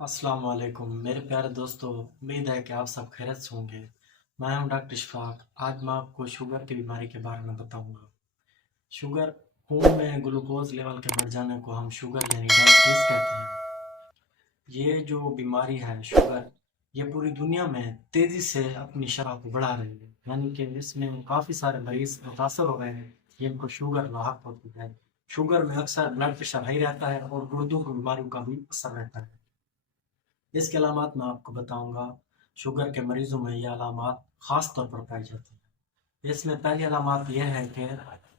अस्सलाम वालेकुम मेरे प्यारे दोस्तों। उम्मीद है कि आप सब खैरियत से होंगे। मैं हूं डॉक्टर इशफाक। आज मैं आपको शुगर की बीमारी के बारे में बताऊंगा। शुगर खून में ग्लूकोज लेवल के बढ़ जाने को हम शुगर यानी डायबिटीज कहते हैं। ये जो बीमारी है शुगर, ये पूरी दुनिया में तेजी से अपनी शरह को बढ़ा रही है, यानी कि इसमें काफ़ी सारे मरीज मुतासर हो रहे हैं जिनको शुगर लाहक होती है। शुगर में अक्सर ब्लड प्रेशर हाई रहता है और गुर्दों की बीमारियों का भी असर रहता है। इसके अलामात मैं आपको बताऊंगा। शुगर के मरीजों में ये अलामात खास तौर पर पाई जाती है। इसमें पहली अलामात यह है कि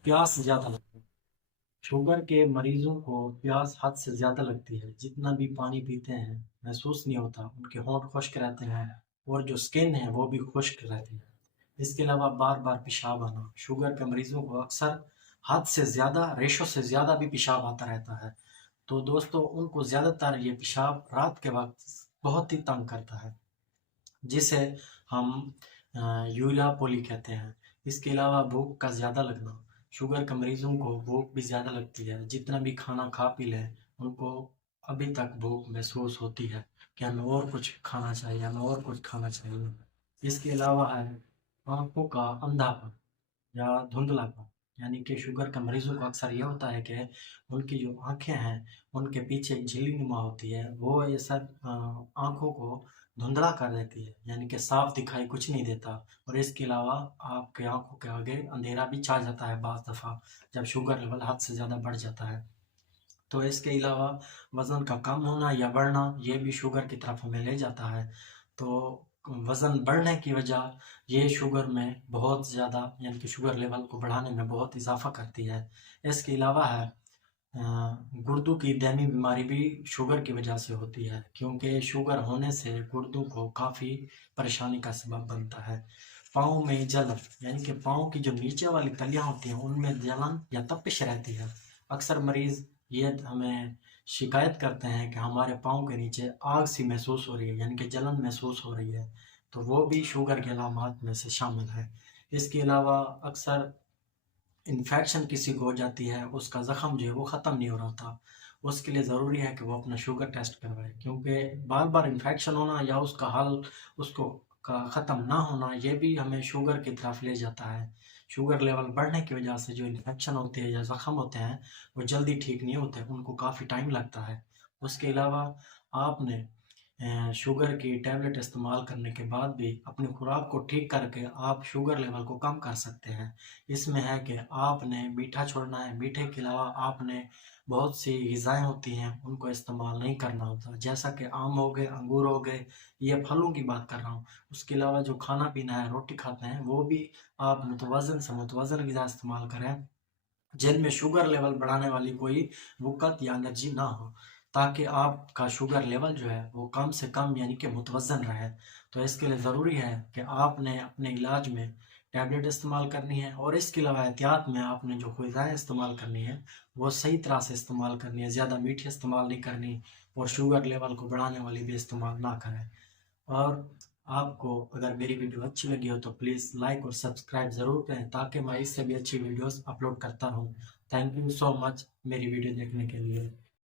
प्यास ज़्यादा लगती है। शुगर के मरीजों को प्यास हद से ज़्यादा लगती है। जितना भी पानी पीते हैं महसूस नहीं होता, उनके होंठ खुश्क रहते हैं और जो स्किन है वो भी खुश्क रहती है। इसके अलावा बार बार पेशाब आना, शुगर के मरीजों को अक्सर हद से ज़्यादा, रेशो से ज़्यादा भी पेशाब आता रहता है। तो दोस्तों, उनको ज़्यादातर ये पेशाब रात के वक्त बहुत ही तंग करता है, जिसे हम यूरिया पोली कहते हैं। इसके अलावा भूख का ज़्यादा लगना, शुगर के मरीजों को भूख भी ज़्यादा लगती है। जितना भी खाना खा पी लें, उनको अभी तक भूख महसूस होती है कि हमें और कुछ खाना चाहिए, हमें और कुछ खाना चाहिए। इसके अलावा है आँखों का अंधापन या धुंधलापन, यानी कि शुगर के मरीजों को अक्सर यह होता है कि उनकी जो आंखें हैं उनके पीछे एक झिल्ली नुमा होती है, वो ये सब आंखों को धुंधला कर देती है, यानी कि साफ दिखाई कुछ नहीं देता। और इसके अलावा आपके आंखों के आगे अंधेरा भी छा जाता है बाज़ दफ़ा, जब शुगर लेवल हद से ज़्यादा बढ़ जाता है। तो इसके अलावा वज़न का कम होना या बढ़ना, ये भी शुगर की तरफ हमें ले जाता है। तो वज़न बढ़ने की वजह ये शुगर में बहुत ज़्यादा, यानी कि शुगर लेवल को बढ़ाने में बहुत इजाफ़ा करती है। इसके अलावा है गुर्दों की दहमी बीमारी भी शुगर की वजह से होती है, क्योंकि शुगर होने से गुर्दों को काफ़ी परेशानी का सबब बनता है। पाँव में जलन, यानी कि पाँव की जो नीचे वाली तलियाँ होती हैं उनमें जलन या तपिश रहती है। अक्सर मरीज़ ये हमें शिकायत करते हैं कि हमारे पाँव के नीचे आग सी महसूस हो रही है, यानी कि जलन महसूस हो रही है। तो वो भी शुगर के अलामात में से शामिल है। इसके अलावा अक्सर इन्फेक्शन किसी को हो जाती है, उसका ज़ख़म जो है वो ख़त्म नहीं हो रहा था, उसके लिए ज़रूरी है कि वो अपना शुगर टेस्ट करवाए, क्योंकि बार बार इन्फेक्शन होना या उसका हल उसको का ख़त्म ना होना, ये भी हमें शुगर की तरफ ले जाता है। शुगर लेवल बढ़ने की वजह से जो इन्फेक्शन होते हैं या ज़ख़म होते हैं वो जल्दी ठीक नहीं होते, उनको काफ़ी टाइम लगता है। उसके अलावा आपने शुगर की टैबलेट इस्तेमाल करने के बाद भी अपनी खुराक को ठीक करके आप शुगर लेवल को कम कर सकते हैं। इसमें है कि आपने मीठा छोड़ना है, मीठे के अलावा आपने बहुत सी ग़िज़ाएँ होती हैं उनको इस्तेमाल नहीं करना होता, जैसा कि आम हो गए, अंगूर हो गए, ये फलों की बात कर रहा हूँ। उसके अलावा जो खाना-पीना है, रोटी खाते हैं, वो भी आप मुतवज़्ज़न से मुतवज़्ज़न ग़िज़ा इस्तेमाल करें, जिनमें शुगर लेवल बढ़ाने वाली कोई वुक़्त या एनर्जी ना हो, ताकि आपका शुगर लेवल जो है वो कम से कम, यानी कि मुतवज़्ज़न रहे। तो इसके लिए ज़रूरी है कि आपने अपने इलाज में टैबलेट इस्तेमाल करनी है, और इसके अलावा एहतियात में आपने जो ग़िज़ाएँ इस्तेमाल करनी है वो सही तरह से इस्तेमाल करनी है, ज़्यादा मीठी इस्तेमाल नहीं करनी और शुगर लेवल को बढ़ाने वाली भी इस्तेमाल ना करें। और आपको अगर मेरी वीडियो अच्छी लगी हो तो प्लीज़ लाइक और सब्सक्राइब ज़रूर करें, ताकि मैं इससे भी अच्छी वीडियोस अपलोड करता रहूँ। थैंक यू सो मच मेरी वीडियो देखने के लिए।